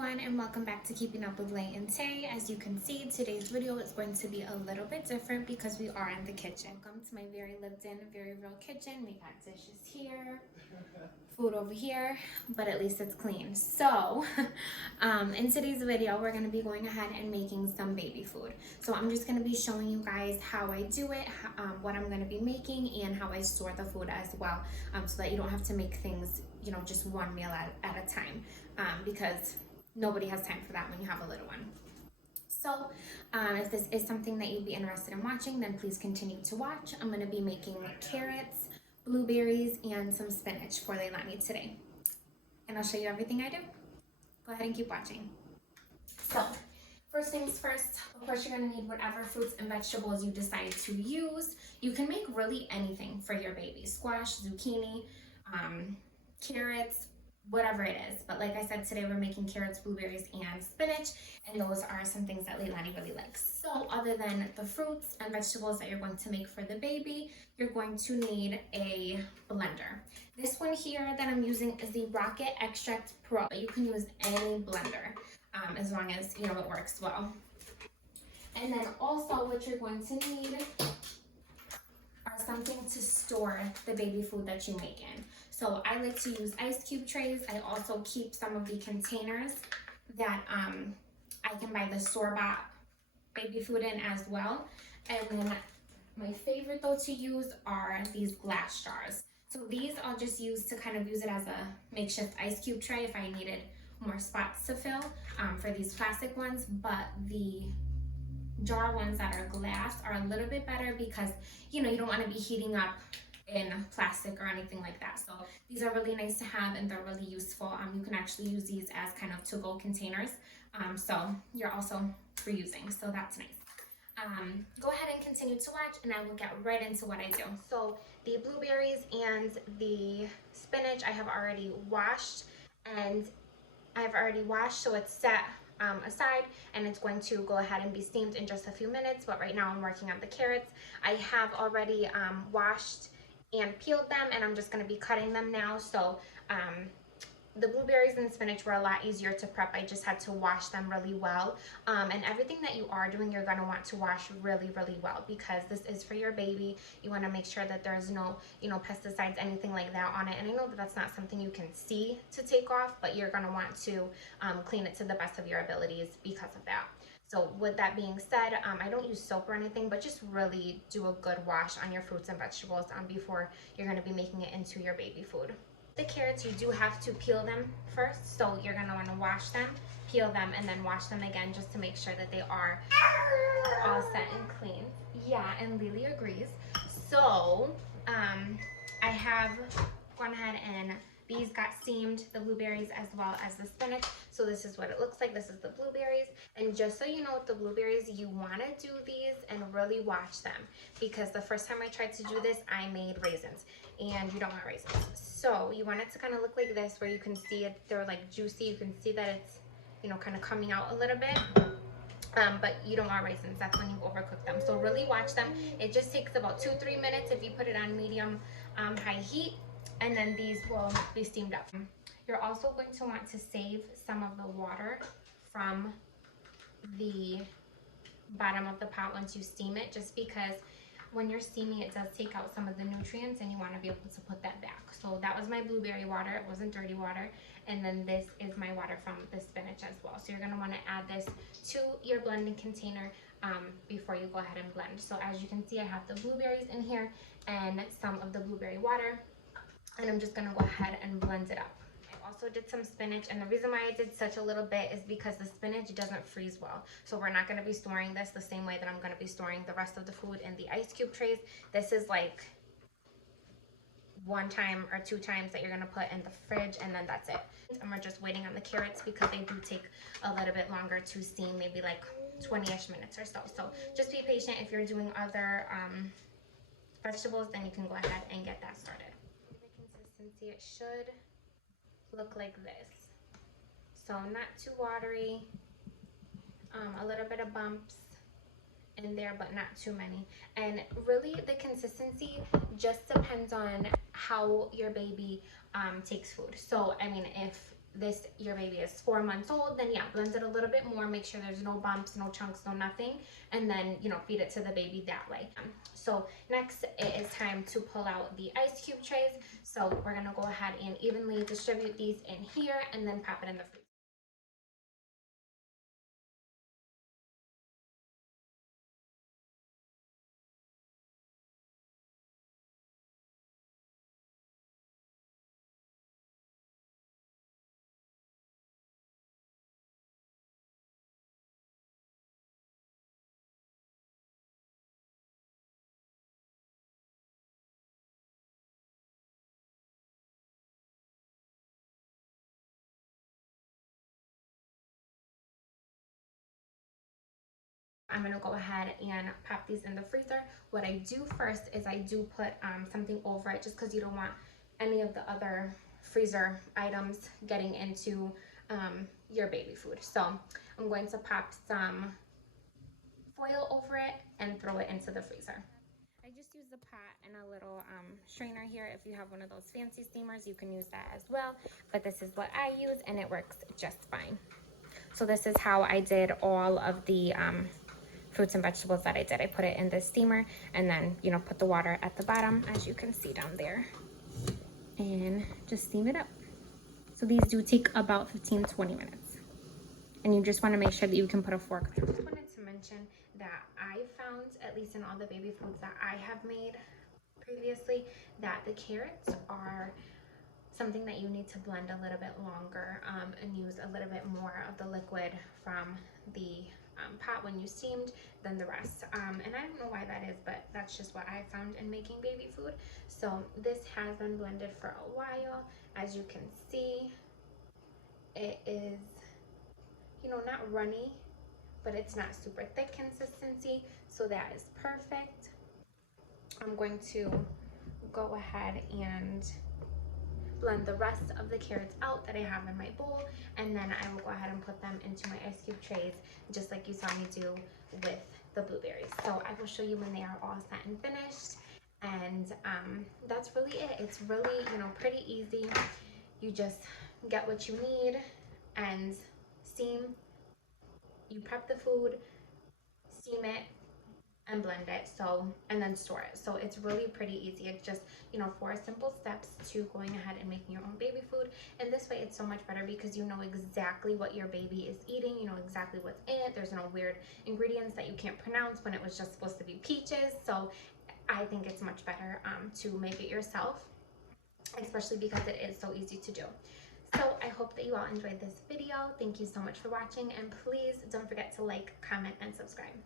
everyone, and welcome back to Keeping Up with Lay and Tay. As you can see, today's video is going to be a little bit different because we are in the kitchen. Welcome to my very lived in, very real kitchen. We got dishes here, food over here, but at least it's clean. So in today's video, we're going to be going ahead and making some baby food. So I'm just going to be showing you guys how I do it, what I'm going to be making, and how I store the food as well, so that you don't have to make things, just one meal at a time, because nobody has time for that when you have a little one. So if this is something that you'd be interested in watching, then please continue to watch. I'm going to be making carrots, blueberries, and some spinach for Leilani today. And I'll show you everything I do. Go ahead and keep watching. So first things first, of course you're going to need whatever fruits and vegetables you decide to use. You can make really anything for your baby. Squash, zucchini, carrots, whatever it is. But like I said, today we're making carrots, blueberries, and spinach, and those are some things that Leilani really likes. So other than the fruits and vegetables that you're going to make for the baby, you're going to need a blender. This one here that I'm using is the Rocket Extract Pro. You can use any blender as long as it works well. And then also what you're going to need are something to store the baby food that you make in. So I like to use ice cube trays. I also keep some of the containers that I can buy the store-bought baby food in as well. And then my favorite though to use are these glass jars. So these I'll just use to kind of use it as a makeshift ice cube tray if I needed more spots to fill for these plastic ones. But the jar ones that are glass are a little bit better because you don't want to be heating up in plastic or anything like that. So these are really nice to have and they're really useful. You can actually use these as kind of to-go containers. So you're also reusing, so that's nice. Go ahead and continue to watch and I will get right into what I do. So the blueberries and the spinach I have already washed, so it's set aside, and it's going to go ahead and be steamed in just a few minutes. But right now I'm working on the carrots. I have already washed and peeled them, and I'm just going to be cutting them now. So the blueberries and spinach were a lot easier to prep. I just had to wash them really well, and everything that you are doing you're going to want to wash really well because this is for your baby. You want to make sure that there's no pesticides, anything like that on it. And I know that that's not something you can see to take off, but you're going to want to clean it to the best of your abilities because of that. So with that being said, I don't use soap or anything, but just really do a good wash on your fruits and vegetables before you're going to be making it into your baby food. The carrots, you do have to peel them first, so you're going to want to wash them, peel them, and then wash them again just to make sure that they are all set and clean. Yeah, and Lily agrees. So I have gone ahead and these got steamed, the blueberries as well as the spinach. So this is what it looks like. This is the blueberries. And just so you know, with the blueberries, you want to do these and really wash them, because the first time I tried to do this, I made raisins, and you don't want raisins. So you want it to kind of look like this, where you can see it, they're like juicy. You can see that it's, kind of coming out a little bit. But you don't want raisins. That's when you overcook them. So really watch them. It just takes about 2-3 minutes if you put it on medium high heat. And then these will be steamed up. You're also going to want to save some of the water from the bottom of the pot once you steam it, just because when you're steaming it does take out some of the nutrients and you want to be able to put that back. So that was my blueberry water. It wasn't dirty water. And then this is my water from the spinach as well. So you're going to want to add this to your blending container before you go ahead and blend. So as you can see, I have the blueberries in here and some of the blueberry water. And I'm just gonna go ahead and blend it up. I also did some spinach, and the reason why I did such a little bit is because the spinach doesn't freeze well. So we're not gonna be storing this the same way that I'm gonna be storing the rest of the food in the ice cube trays. This is like 1 time or 2 times that you're gonna put in the fridge, and then that's it. And we're just waiting on the carrots because they do take a little bit longer to steam, maybe like 20-ish minutes or so. So just be patient. If you're doing other vegetables, then you can go ahead and get that started. Consistency, it should look like this. So not too watery, a little bit of bumps in there, but not too many. And really the consistency just depends on how your baby takes food. So I mean, if your baby is 4 months old, then yeah, blend it a little bit more, make sure there's no bumps, no chunks, no nothing, and then, you know, feed it to the baby that way. So next it is time to pull out the ice cube trays. So we're gonna go ahead and evenly distribute these in here and then pop it in the freezer. I'm gonna go ahead and pop these in the freezer. What I do first is I do put something over it, just because you don't want any of the other freezer items getting into your baby food. So I'm going to pop some foil over it and throw it into the freezer. I just use the pot and a little strainer here. If you have one of those fancy steamers, you can use that as well. But this is what I use and it works just fine. So this is how I did all of the fruits and vegetables that I did. I put it in the steamer and then, you know, put the water at the bottom, as you can see down there, and just steam it up. So these do take about 15-20 minutes. And you just want to make sure that you can put a fork through. I just wanted to mention that I found, at least in all the baby foods that I have made previously, that the carrots are something that you need to blend a little bit longer and use a little bit more of the liquid from the pot when you steamed than the rest. And I don't know why that is, but that's just what I found in making baby food. So this has been blended for a while. As you can see, it is, you know, not runny, but it's not super thick consistency. So that is perfect. I'm going to go ahead and blend the rest of the carrots out that I have in my bowl, and then I will go ahead and put them into my ice cube trays, just like you saw me do with the blueberries. So I will show you when they are all set and finished, and that's really it. It's really, you know, pretty easy. You just get what you need and steam. You prep the food, steam it, and blend it, so, and then store it. So it's really pretty easy. It's just, you know, 4 simple steps to going ahead and making your own baby food. And this way it's so much better because you know exactly what your baby is eating, you know exactly what's in it. There's no weird ingredients that you can't pronounce when it was just supposed to be peaches. So I think it's much better to make it yourself, especially because it is so easy to do. So I hope that you all enjoyed this video. Thank you so much for watching, and please don't forget to like, comment, and subscribe.